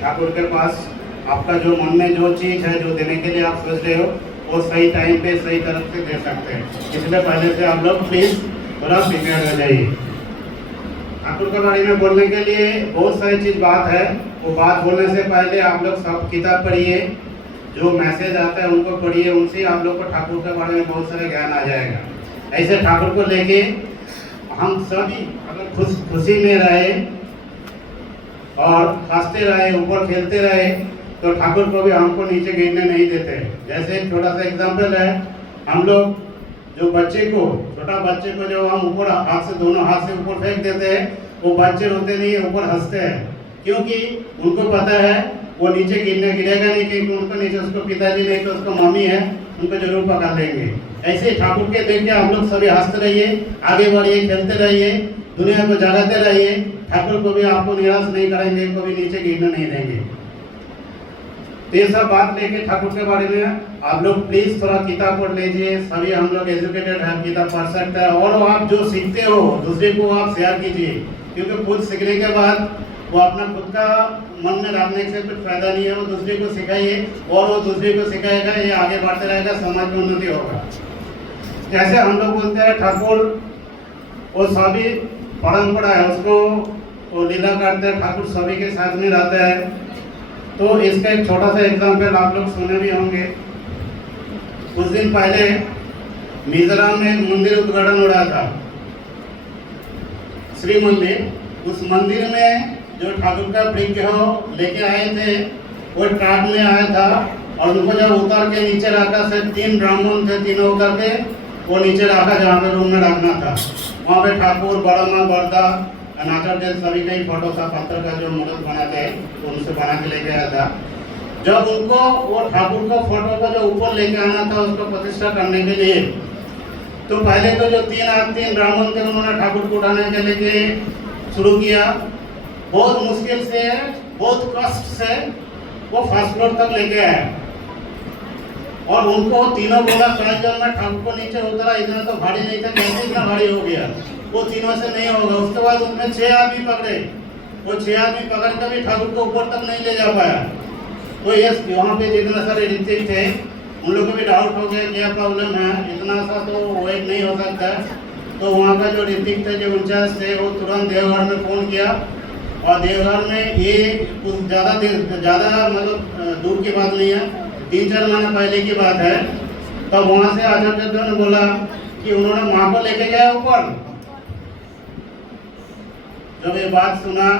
ठाकुर के पास आपका जो मन में जो चीज़ है, जो देने के लिए आप सोच रहे हो, वो सही टाइम पे सही तरफ से दे सकते हैं। इसलिए पहले से आप लोग प्लीज़ थोड़ा प्रिपेयर हो जाइए। ठाकुर के बारे में बोलने के लिए बहुत सारी चीज़ बात है। वो बात बोलने से पहले आप लोग सब किताब पढ़िए, जो मैसेज आता है उनको पढ़िए, उनसे आप लोग को ठाकुर के बारे में बहुत सारे ज्ञान आ जाएगा। ऐसे ठाकुर को लेके हम सभी अगर खुशी में रहे और हंसते रहे, ऊपर खेलते रहे, तो ठाकुर को भी हमको नीचे गिरने नहीं देते। जैसे एक छोटा सा एग्जाम्पल है, हम लोग जो बच्चे को, छोटा बच्चे को जो हम ऊपर हाथ से, दोनों हाथ से ऊपर फेंक देते हैं, वो बच्चे रोते नहीं है, ऊपर हंसते हैं, क्योंकि उनको पता है वो नीचे गिरेगा नहीं, क्योंकि उनको नीचे उसको पिताजी नहीं तो उसको मम्मी है, उनको जरूर पकड़ लेंगे। ऐसे ठाकुर के देख के हम लोग सभी हंसते रहिए, आगे बढ़िए, खेलते रहिए, दुनिया को जगाते रहिए। ठाकुर को भी आपको निराश नहीं करेंगे, कभी नीचे गिरने नहीं देंगे। तो ये सब बात लेके ठाकुर के बारे में आप लोग प्लीज थोड़ा किताब पढ़ लीजिए। सभी हम लोग एजुकेटेड हैं, किताब पढ़ सकते हैं, और आप जो सीखते हो दूसरे को आप शेयर कीजिए, क्योंकि खुद सीखने के बाद वो अपना खुद का मन में रखने से कुछ फायदा नहीं है। वो दूसरे को सिखाइए और वो दूसरे को सिखाएगा, ये आगे बढ़ते रहेगा, समाज में उन्नति होगा। जैसे हम लोग बोलते हैं ठाकुर वो सभी परंपरा है, उसको वो लीला करते हैं, ठाकुर सभी के साथ में रहते हैं। तो इसका एक छोटा सा एग्जाम्पल आप लोग सुने भी होंगे। कुछ दिन पहले मिजोरम में एक मंदिर उद्घाटन हो रहा था, श्री मंदिर। उस मंदिर में जो ठाकुर का विग्रह लेके आए थे, वो ट्रक में आया था, और उनको जब उतार के नीचे रखा, से 3 ब्राह्मण थे, तीनों उतर के वो नीचे रखा जहाँ पे रूम में रखना था। वहाँ पे ठाकुर, बड़ा माँ, बरदा, अनाचार्य सभी का ही फोटो था, पत्थर का जो मूर्त बनाते हैं उनसे बना के लेके आया था। जब उनको वो ठाकुर का फोटो का जो ऊपर लेके आना था उसको प्रतिष्ठा करने के लिए, तो पहले तो जो 3 ब्राह्मण थे उन्होंने ठाकुर को उठाने के लिए शुरू किया। बहुत मुश्किल से, बहुत कष्ट से वो फर्स्ट फ्लोर तक लेके आए, और उनको तीनों बोला जब मैं ठाकुर को नीचे उतरा, इतना तो भारी नहीं था, कैसे इतना भारी हो गया, वो तीनों से नहीं होगा। उसके बाद उनमें 6 आदमी पकड़े, वो 6 आदमी पकड़ कर भी ठाकुर को ऊपर तक नहीं ले जा पाया। तो ये वहाँ पे जितने सारे ऋतिक थे उन लोगों को भी डाउट हो गया क्या प्रॉब्लम है, इतना सा तो वेट नहीं हो सकता। तो वहाँ का जो ऋतिक थे, जो इंचार्ज थे, वो तुरंत देवघर में फ़ोन किया, और देवघर में ये कुछ ज़्यादा मतलब दूर की बात नहीं है, 3-4 महीने पहले की बात है। तब वहाँ से आचार्य ने बोला कि उन्होंने माँ को लेके गया ऊपर। जब ये बात सुना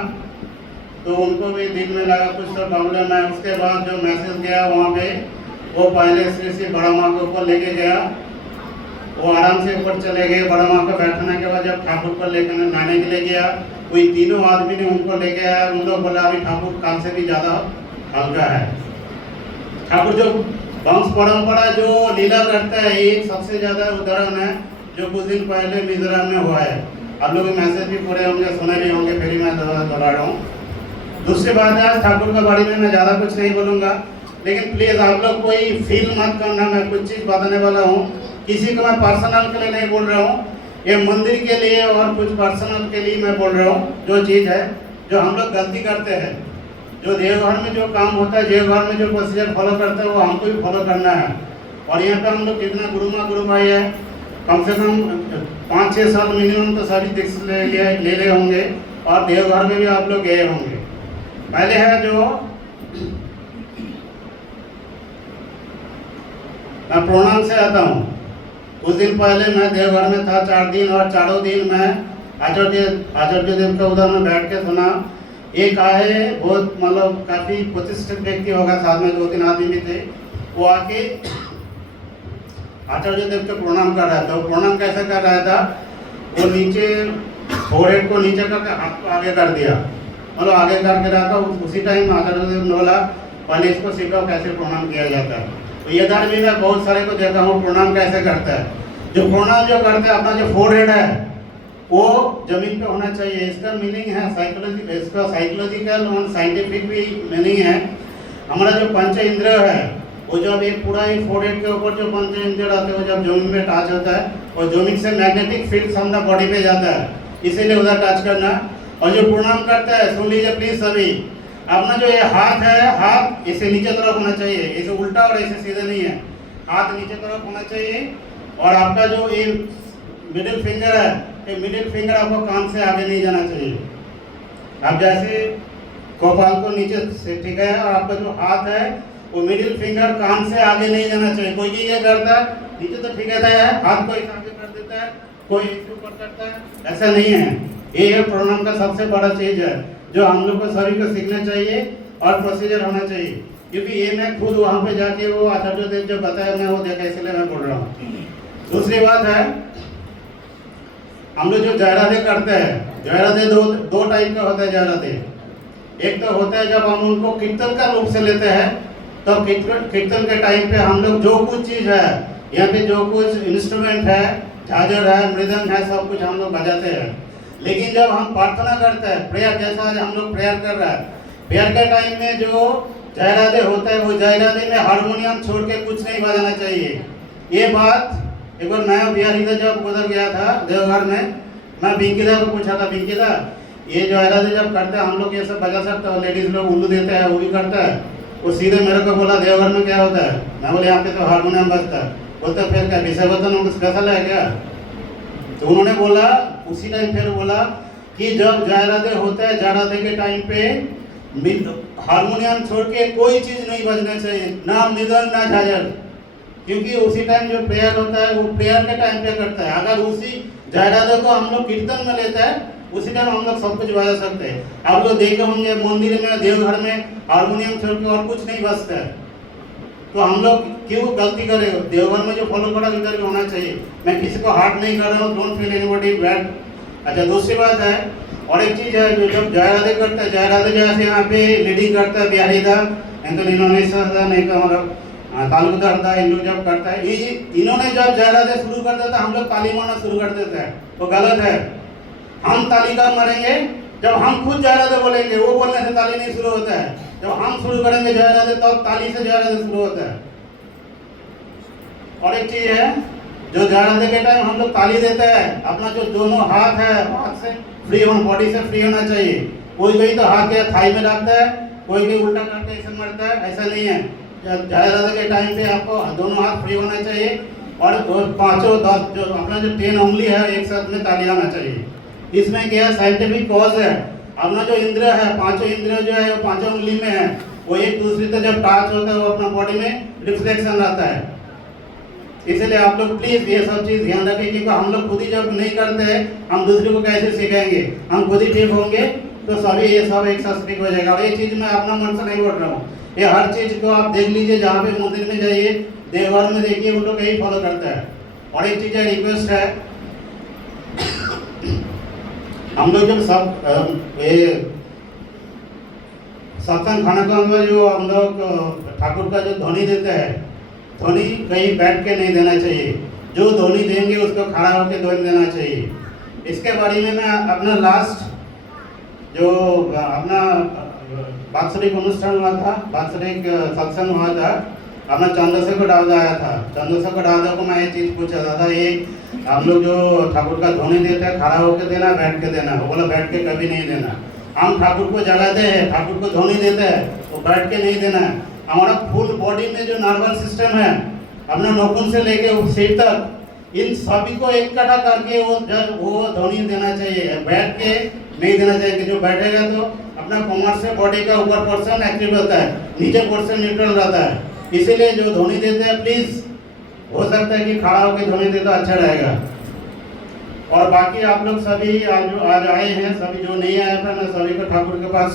तो उनको भी दिल में लगा कुछ तो प्रॉब्लम है। उसके बाद जो मैसेज गया वहाँ पे, वो पहले श्री बड़ा माँ को ऊपर लेके गया, वो आराम से ऊपर चले गए। बड़ा माँ को बैठने के बाद जब ठाकुर को लेकर नहाने के लिए गया, वही तीनों आदमी ने उनको लेके आया। उन लोग बोला अभी ठाकुर काल से भी ज़्यादा हल्का है। ठाकुर जो वंश परंपरा जो लीला करता है, एक सबसे ज़्यादा उदाहरण है जो कुछ दिन पहले मिजोरम में हुआ है। आप लोग मैसेज भी पढ़े होंगे, सुने भी होंगे, फिर मैं दोहरा रहा हूँ। दूसरी बात है, ठाकुर के बारे में मैं ज़्यादा कुछ नहीं बोलूँगा, लेकिन प्लीज़ आप लोग कोई फील मत करना, मैं कुछ चीज़ बताने वाला हूँ, किसी को मैं पर्सनल के लिए नहीं बोल रहा हूँ, ये मंदिर के लिए और कुछ पर्सनल के लिए मैं बोल रहा हूँ। जो चीज़ है, जो हम लोग गलती करते हैं, जो देवघर में जो काम होता है, देवघर में जो प्रोसीजर फॉलो करते हैं, वो हमको भी फॉलो करना है। और यहाँ पे हम लोग कितना गुरु भाई है, कम से कम 5-6 साल मिनिमम तो सभी दीक्षा ले रहे होंगे, और देवघर में भी आप लोग गए होंगे। पहले है जो मैं प्रणाम से आता हूँ। कुछ दिन पहले मैं देवघर में था 4 दिन, और 4 दिन मैं आचार्य देव के उधर में बैठ के सुना। एक आए, बहुत मतलब काफ़ी प्रतिष्ठित व्यक्ति होगा, साथ में 2-3 आदमी भी थे। वो आके आचार्य देव के प्रणाम कर रहा था। वो प्रणाम कैसे कर रहा था, वो नीचे फोरहेड को नीचे करके हाथ को आगे कर दिया, मतलब आगे करके रखा। उसी टाइम आचार्य देव ने बोला पहले इसको सीखो कैसे प्रणाम किया जाता है। तो ये धर्म में मैं बहुत सारे को देखा हूँ प्रणाम कैसे करता है। जो प्रणाम जो करते हैं, अपना जो फोरहेड है वो जमीन पे होना चाहिए। इसका मीनिंग है इसका साइकोलॉजिकल और साइंटिफिक भी मीनिंग है। हमारा जो पंच इंद्रिय है, वो जब एक पूरा ही फोरहेड के ऊपर जो पंच इंद्रिय रहते हैं, वो जब जमीन में टच होता है, और जमीन से मैग्नेटिक फील्ड हमारा बॉडी पे जाता है, इसीलिए उधर टच करना। और जो प्रणाम करता है, सुन लीजिए प्लीज सभी, अपना जो ये हाथ है, हाथ इसे नीचे तरफ होना चाहिए, इसे उल्टा और इसे सीधे नहीं है, हाथ नीचे तरफ होना चाहिए। और आपका जो ये मिडिल फिंगर है, ये मिडिल फिंगर आपको कान से आगे नहीं जाना चाहिए। आप जैसे कपाल को नीचे से, ठीक है, और आपका जो हाथ है वो मिडिल फिंगर कान से आगे नहीं जाना चाहिए। कोई ये करता है नीचे तो ठीक है, हाथ को इस आगे कर देता है, कोई इसे ऊपर करता है, ऐसा नहीं है। ये प्रणाम का सबसे बड़ा चीज है जो हम लोग को सभी को सीखना चाहिए और प्रोसीजर होना चाहिए, क्योंकि ये मैं खुद वहाँ पे जाके वो आचार्य देव जो बताया मैं वो देखा, इसलिए मैं बोल रहा हूँ। दूसरी बात है, हम लोग जो जयराधे करते हैं, जयराधे दो टाइप का होता है जयराधे। एक तो होता है जब हम उनको कीर्तन का रूप से लेते हैं, तो कीर्तन के टाइम पे हम लोग जो कुछ चीज़ है, यहाँ पे जो कुछ इंस्ट्रूमेंट है, झांझर है, मृदंग है, सब कुछ हम लोग बजाते हैं। लेकिन जब हम प्रार्थना करते हैं, प्रेयर, जैसा आज हम लोग प्रेयर कर रहे हैं, प्रेयर के टाइम में जो जयराधे होता है, वो जयराधे में हारमोनियम छोड़ के कुछ नहीं बजाना चाहिए। ये बात एक बार मैं बिहारी से जब उधर गया था देवघर में, मैं बिंकीदा को पूछा था, बिंकीदा ये जो जयराधे जब करते हैं हम लोग ये सब बजा सकते हो? लेडीज लोग उल्लू देते हैं, वो भी करता है। वो सीधे मेरे को बोला देवघर में क्या होता है? मैं बोले यहाँ पे तो हारमोनियम बजता है। बोलते फिर क्या विशाखापट्टनम स्पेशल है क्या? तो उन्होंने बोला उसी टाइम फिर बोला कि जब जयराधे होता है, जयराधे के टाइम पे हारमोनियम छोड़ के कोई चीज नहीं बजना चाहिए, ना मृदंग ना झांझर, क्योंकि उसी टाइम जो प्रेयर होता है वो प्रेयर के टाइम पे करता है। अगर उसी जयराधे को हम लोग कीर्तन में लेते हैं, उसी टाइम हम लोग सब कुछ बजा सकते हैं। आप लोग देखे होंगे मंदिर में, देवघर में हारमोनियम छोड़ के और कुछ नहीं बजता है, तो हम लोग क्यों गलती करें? देवघर में जो फॉलो करा इधर भी होना चाहिए। मैं किसी को हार्ट नहीं कर रहा हूँ, डोंट फील एनीबॉडी बैड। अच्छा, दूसरी बात है, और एक चीज़ है, जो जब जयराधे करता है, जयराधे जैसे यहाँ पे लीडिंग करता है बिहारी दा, इन्होंने नहीं का मतलब तालुकदार दा, इन लोग जब करता है, इन्होंने जब जयराधे शुरू कर देता है, हम लोग ताली मारना शुरू कर देते हैं, वो गलत है। हम ताली कब मारेंगे? जब हम खुद जयराधे बोलेंगे, वो बोलने से ताली नहीं शुरू होता है। जब हम शुरू करेंगे जयराधे तब ताली से जयराधे शुरू होता है। और एक चीज है, जो जयराधे के टाइम हम लोग ताली देते हैं, अपना जो दोनों हाथ है, हाथ से फ्री होना, बॉडी से फ्री होना चाहिए। कोई तो हाथ के थाई में रखता है, कोई भी उल्टा करके ऐसे मारता है, ऐसा नहीं है। जयराधे के टाइम पे आपको दोनों हाथ फ्री होना चाहिए और पांचों जो अपना जो 10 उंगली है एक साथ में ताली आना चाहिए। इसमें क्या है, साइंटिफिक कॉज है। अपना जो इंद्रिय है, पांचों इंद्रिय जो है वो पांचों उंगली में है, वो एक दूसरे से जब टच होता है वो अपना बॉडी में रिफ्लेक्शन रहता है। इसलिए आप लोग प्लीज ये सब चीज ध्यान रखें, क्योंकि हम लोग खुद ही जब नहीं करते हैं, हम दूसरे को कैसे सिखाएंगे? हम खुद ही ठीक होंगे तो सभी ये सब एक साथ ठीक हो जाएगा। और ये चीज मैं अपना मन से नहीं बोल रहा हूँ, ये हर चीज को आप देख लीजिए, जहाँ पे मंदिर में जाइए, देवघर में देखिए, वो लोग यही फॉलो करता है। और एक चीज रिक्वेस्ट है, हम लोग जब सब ये सत्संग खाना का अंदर जो हम लोग ठाकुर का जो ध्वनि देते हैं, ध्वनि कहीं बैठ के नहीं देना चाहिए। जो ध्वनि देंगे उसको खड़ा होकर ध्वनि देना चाहिए। इसके बारे में मैं अपना लास्ट जो अपना वात्सरिक अनुष्ठान हुआ था, वात्सरिक सत्संग हुआ था, अपना चंद्रशेखर दादा आया था। चंद्रशेखर दादा को मैं ये चीज़ पूछा, दादा ये हम लोग जो ठाकुर का ध्वनि देते हैं, खड़ा होकर देना, बैठ के देना? वो बोला बैठ के कभी नहीं देना। हम ठाकुर को जगाते हैं, ठाकुर को ध्वनि देते हैं, तो बैठ के नहीं देना है। हमारा फुल बॉडी में जो नर्वस सिस्टम है, अपना नौकुन से लेके सिर तक, इन सभी को इकट्ठा करके वो ध्वनि देना चाहिए, बैठ के नहीं देना चाहिए। कि जो बैठेगा तो अपना कमर से बॉडी का ऊपर पोर्शन एक्टिव होता है, नीचे पोर्शन न्यूट्रल रहता है। इसीलिए जो ध्वनि देते हैं, प्लीज हो सकता है कि खड़ा होकर ध्वनि देता अच्छा रहेगा। और बाकी आप लोग सभी आज आए हैं, सभी जो नहीं आया था, मैं सभी को ठाकुर के पास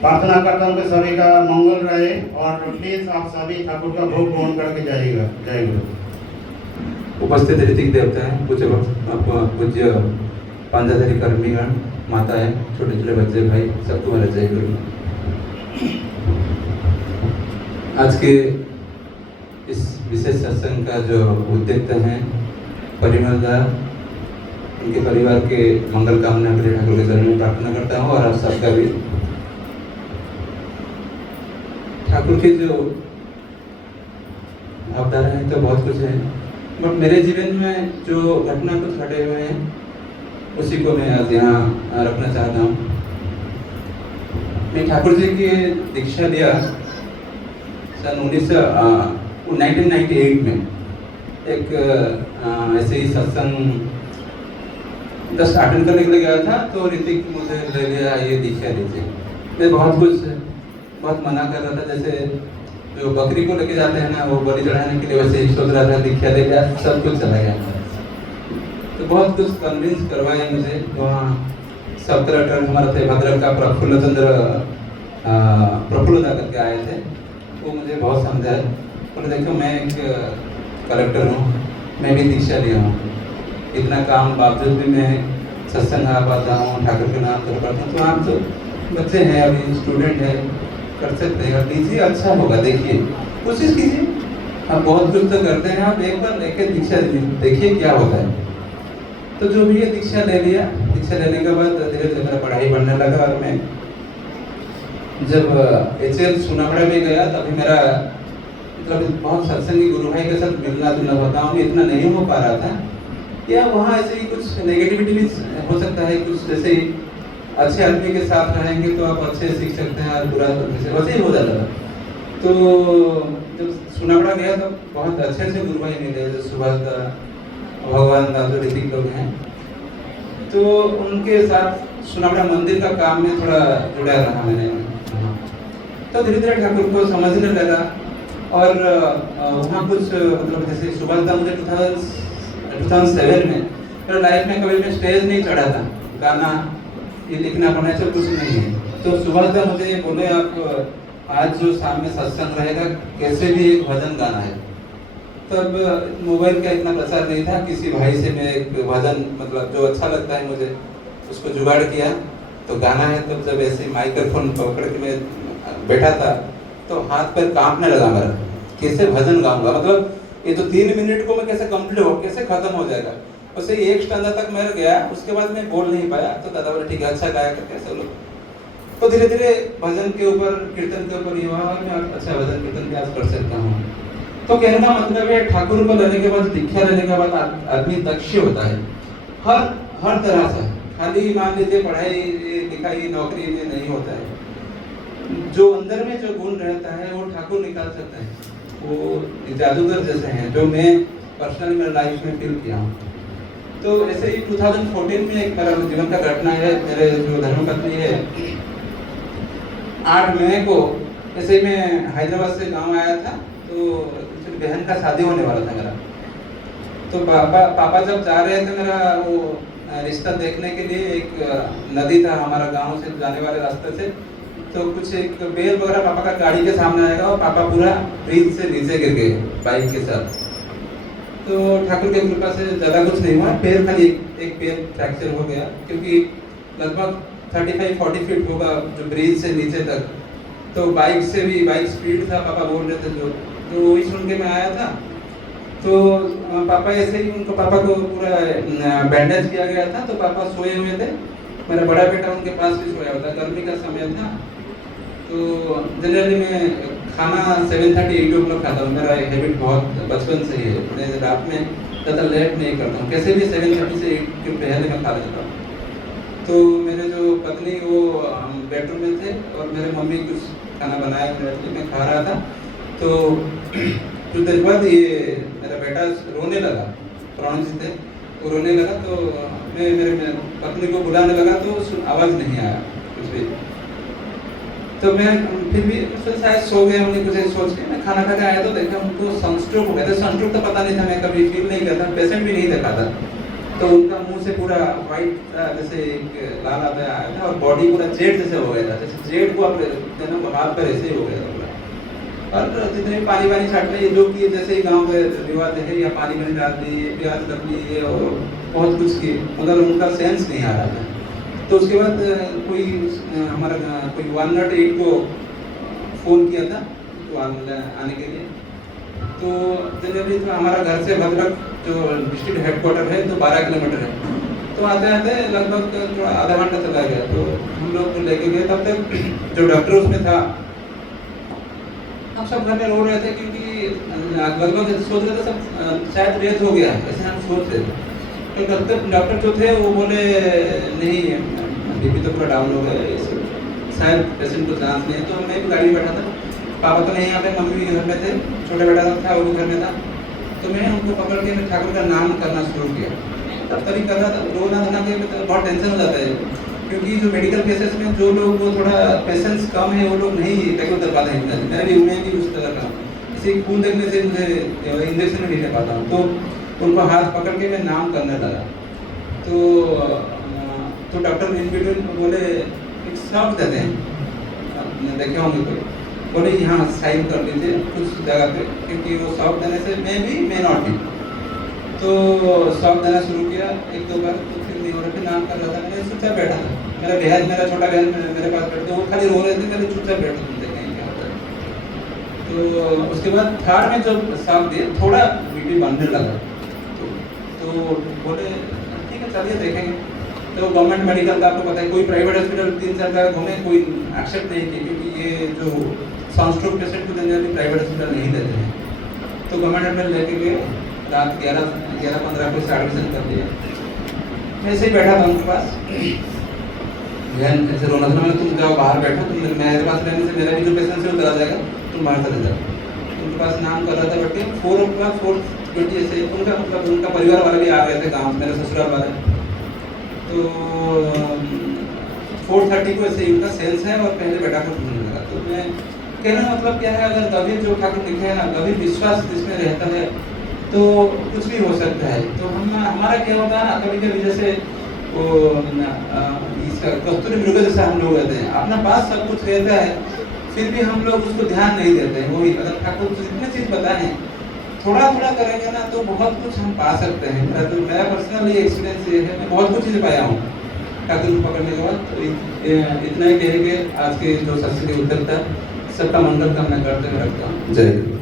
प्रार्थना करता हूँ कि सभी का मंगल रहे। और प्लीज आप सभी ठाकुर का भोग ग्रहण करके जाइएगा। जय गुरु। उपस्थित ऋतिक देवता है, पूज्य पांजाधारी कर्मीगण, माता है, छोटे छोटे बच्चे, भाई, सब तुम्हारे जय गुरु। आज के इस विशेष सत्संग का जो उद्देश्य है, परिमल दा, उनके परिवार के मंगल कामना के लिए ठाकुर के चरणों में प्रार्थना करता हूँ। और आप सबका भी ठाकुर के जो अवतार हैं तो बहुत कुछ है, बट मेरे जीवन में जो घटना कुछ घटे हुए हैं उसी को मैं आज यहाँ रखना चाहता हूँ। मैं ठाकुर जी की दीक्षा लिया सन 1998 में। एक ऐसे ही सत्संग जस्ट अटेंड करने के लिए गया था, तो ऋतिक मुझे ले लिया, ये दीक्षा लीजिए। मैं बहुत मना कर रहा था, जैसे जो बकरी को लेके जाते हैं ना, वो बलि चढ़ाने के लिए, वैसे ही सोच रहा था दीक्षा ले लिया, सब कुछ चला गया। तो बहुत कुछ कन्विंस करवाया मुझे। वहाँ सब कलेक्टर हमारे थे भद्रक का प्रफुल्लता करके आए थे, वो मुझे बहुत समझाए। बोले देखो मैं एक कलेक्टर हूँ, मैं भी दीक्षा लिया हूँ, इतना काम बावजूद भी मैं सत्संग आ पाता हूँ, ठाकुर के नाम कर पाता हूँ। तो आप तो बच्चे हैं, अभी स्टूडेंट है, कर सकते हैं, लीजिए, अच्छा होगा, देखिए, कोशिश कीजिए। आप बहुत कुछ तो करते हैं, आप एक बार लेके दीक्षा देखिए क्या होता है। तो जो भी ये दीक्षा ले लिया, दीक्षा लेने के बाद धीरे धीरे मेरा पढ़ाई बढ़ने लगा। और मैं जब HL सोनावड़ा में गया, तभी मेरा मतलब बहुत सत्संगी गुरु भाई के साथ मिलना जुलना होता हूँ, इतना नहीं हो पा रहा था। या वहाँ ऐसे ही कुछ नेगेटिविटी भी हो सकता है, कुछ जैसे अच्छे आदमी के साथ रहेंगे तो आप अच्छे सीख सकते हैं, और बुरा वैसे ही हो जाता था। तो जब सोनावड़ा गया तो बहुत अच्छे गुरु भाई मिले, जो सुभाष दा, भगवान दा, जो ऋतिक लोग हैं। तो उनके साथ सोनावड़ा मंदिर का काम में थोड़ा जुड़ा रहा मैंने। तो धीरे धीरे ठाकुर को समझने लगा। और वहाँ कुछ मतलब जैसे सुभाष दा, मुझे 2007 में मेरा लाइफ में कभी मैं स्टेज नहीं चढ़ा था, गाना ये लिखना पढ़ना सब कुछ नहीं है। तो सुभाष दा मुझे ये बोले, आप आज जो शाम में सत्संग रहेगा, कैसे भी एक भजन गाना है। तब मोबाइल का इतना प्रचार नहीं था, किसी भाई से मैं एक भजन मतलब जो अच्छा लगता है मुझे, उसको जुगाड़ किया तो गाना है। तब जब ऐसे माइक्रोफोन पकड़ के मैं बैठा था, तो हाथ पैर कांपने लगा मेरा, कैसे भजन गाऊंगा, मतलब ये तो 3 मिनट को मैं कैसे कंप्लीट हो, कैसे खत्म हो जाएगा। उसे एक स्टैंडा तक मैं गया, उसके बाद मैं बोल नहीं पाया। तो दादा बोले ठीक है, अच्छा गाया करके ऐसे लोग। तो धीरे धीरे भजन के ऊपर, कीर्तन के ऊपर ये हुआ, और मैं अच्छा भजन कीर्तन भी आज कर सकता हूँ। तो कहने का मतलब है, ठाकुर को लेने के बाद, दीक्षा लेने के बाद आदमी दक्ष होता है, हर तरह से। खाली मान लीजिए पढ़ाई लिखाई नौकरी में नहीं होता है, जो अंदर में जो गुण रहता है वो ठाकुर निकाल सकते हैं। वो जादूगर जैसे हैं, जो मैं पर्सनली मेरे लाइफ में फील किया हूँ। तो ऐसे ही 2014 में एक मेरा जीवन का घटना है। मेरे जो धर्मपत्नी है, 8 मई को ऐसे ही मैं हैदराबाद से गांव आया था, तो बहन का शादी होने वाला था मेरा। तो पापा जब जा रहे थे मेरा वो रिश्ता देखने के लिए, एक नदी था हमारा गांव से जाने वाले रास्ते से, तो कुछ एक बेल वगैरह पापा का गाड़ी के सामने आएगा, और पापा पूरा ब्रिज से नीचे गिर गए बाइक के साथ। तो ठाकुर की कृपा से ज़्यादा कुछ नहीं हुआ, पैर खाली एक पैर फ्रैक्चर हो गया, क्योंकि लगभग 35-40 फीट होगा जो ब्रिज से नीचे तक। तो बाइक स्पीड था, पापा बोल रहे थे जो, तो वही सुन के मैं आया था। तो पापा ऐसे ही, उनको पापा को पूरा बैंडेज किया गया था। तो पापा सोए हुए थे, मेरा बड़ा बेटा उनके पास भी सोया हुआ था, गर्मी का समय था। तो जनरली मैं खाना 7:30-8 खाता हूँ, मेरा हैबिट बहुत बचपन से ही है। मैं रात में ज़्यादा लेट नहीं करता हूँ, कैसे भी 7:30 से 8 के पहले मैं खा लेता हूँ। तो मेरे जो पत्नी वो बेडरूम में थे, और मेरे मम्मी कुछ खाना बनाया मेरे लिए, मैं खा रहा था। तो कुछ देर बाद ये मेरा बेटा रोने लगा, प्राण जी थे, वो रोने लगा। तो मैं मेरे पत्नी को बुलाने लगा, तो आवाज़ नहीं आया कुछ भी। तो मैं फिर भी शायद सो गए होंगे, कुछ सोच के मैं खाना खा के आया, तो देखा उनको सनस्ट्रोक हो गया था। सनस्ट्रोक तो पता नहीं था, मैं कभी फील नहीं करता, पेशेंट भी नहीं देखा था। तो उनका मुंह से पूरा वाइट जैसे एक लाल आता आया था, और बॉडी पूरा जेड जैसे हो गया था, जैसे जेड को आप जन्म हाथ पर ऐसे ही हो गया था। और जितने भी पानी छाटने, जो कि जैसे ही गांव में रिवाज है, या पानी डाल दी, प्याज रख ली, और बहुत कुछ किए, मगर उनका सेंस नहीं आ रहा था। तो उसके बाद कोई हमारा कोई 108 को फ़ोन किया था तो आने के लिए। तो जनरली तो हमारा घर से भद्रक जो डिस्ट्रिक्ट हेडक्वार्टर है, तो 12 किलोमीटर है। तो आते आते लगभग थोड़ा आधा घंटा चला गया। तो हम लोग लेके गए, तब तक जो डॉक्टर उसमें था, हम सब घर में रो रहे थे, क्योंकि लगभग सोच रहे थे सब शायद डेथ हो गया, ऐसे हम सोच रहे थे। तो डॉक्टर जो थे वो बोले नहीं, बीपी तो पूरा डाउन हो गया, शायद पेशेंट को चांस नहीं है, तो मैं भी गाड़ी में बैठा था, पापा तो नहीं यहाँ पे, मम्मी भी घर में थे, छोटा बेटा था वो भी घर में था, तो मैं उनको पकड़ के मैं ठाकुर का नाम करना शुरू किया। तब तभी कर रहा था, रोना धोना के बहुत टेंशन हो जाता है, क्योंकि जो मेडिकल केसेस में जो लोग वो थोड़ा पेशेंस कम है वो लोग नहीं टैकल कर पाते हैं, मैं भी उस तरह का, इसी खून देखने से मुझे इंजेक्शन नहीं ले पाता हूँ, तो उनको हाथ पकड़ के मैं नाम करने लगा। तो डॉक्टर इन बिटवीन बोले एक शब्द देते हैं, देखे होंगे कोई, बोले यहाँ साइन कर लीजिए कुछ जगह पे, क्योंकि वो शब्द देने से मैं भी मैं नॉट भी, तो शब्द देना शुरू किया एक दो बार, तो फिर नहीं हो रहा, फिर नाम कर रहा था, मैंने चुपचाप बैठा था, मेरा छोटा बहन मेरे पास बैठा, वो खाली रो रहे थे, मैंने चुपचाप बैठा था, देखें क्या होता है। तो उसके बाद थर्ड में जब शब्द दिए थोड़ा बीपी बढ़ने लगा, तो बोले ठीक है चलिए देखेंगे। तो गवर्नमेंट मेडिकल का आपको पता है, कोई प्राइवेट हॉस्पिटल 3-4 जगह घूमे, कोई एक्सेप्ट नहीं किया, क्योंकि ये जो सनस्ट्रोक पेशेंट को जनरली प्राइवेट हॉस्पिटल नहीं देते हैं। तो गवर्नमेंट हॉस्पिटल लेके गए, रात 11-15 को एडमिशन कर दिया। मैं ऐसे ही बैठा था उनके पास, बहन ऐसे रोना था, मैंने तुम जाओ बाहर बैठो, तुम मेरे पास रहने से मेरा भी जो पेशेंट है वो चला जाएगा, तुम बाहर चले जाओ। उनके पास नाम कर रहा था बैठ के, 4:20 ऐसे उनका मतलब उनका परिवार वाले भी आ गए थे गाँव, मेरे ससुराल वाले। तो 4:30 को ऐसे ही उनका सेल्स है और पहले बैठा कर ढूंढने लगा। तो मैं कहना मतलब क्या है, अगर गंभीर जो ठाकुर लिखे है ना, गंभीर विश्वास जिसमें रहता है तो कुछ भी हो सकता है। तो हमारा क्या होता है ना, कभी कभी जैसे वो इसका कस्तूरी मृग जैसा हम लोग रहते हैं, अपना पास सब कुछ रहता है, फिर भी हम लोग उसको ध्यान नहीं देते हैं। वही अगर ठाकुर जितने चीज़ बताए थोड़ा थोड़ा करेंगे ना तो बहुत कुछ हम पा सकते हैं। मेरा पर्सनली एक्सपीरियंस ये है, मैं बहुत कुछ चीज़ें पाया हूँ ठाकुर को पकड़ने के बाद। तो इतना ही कहेंगे, आज के जो सत्संग की उत्तर था सबका मंगल कामना करते हुए रखता हूँ। जय हिंद।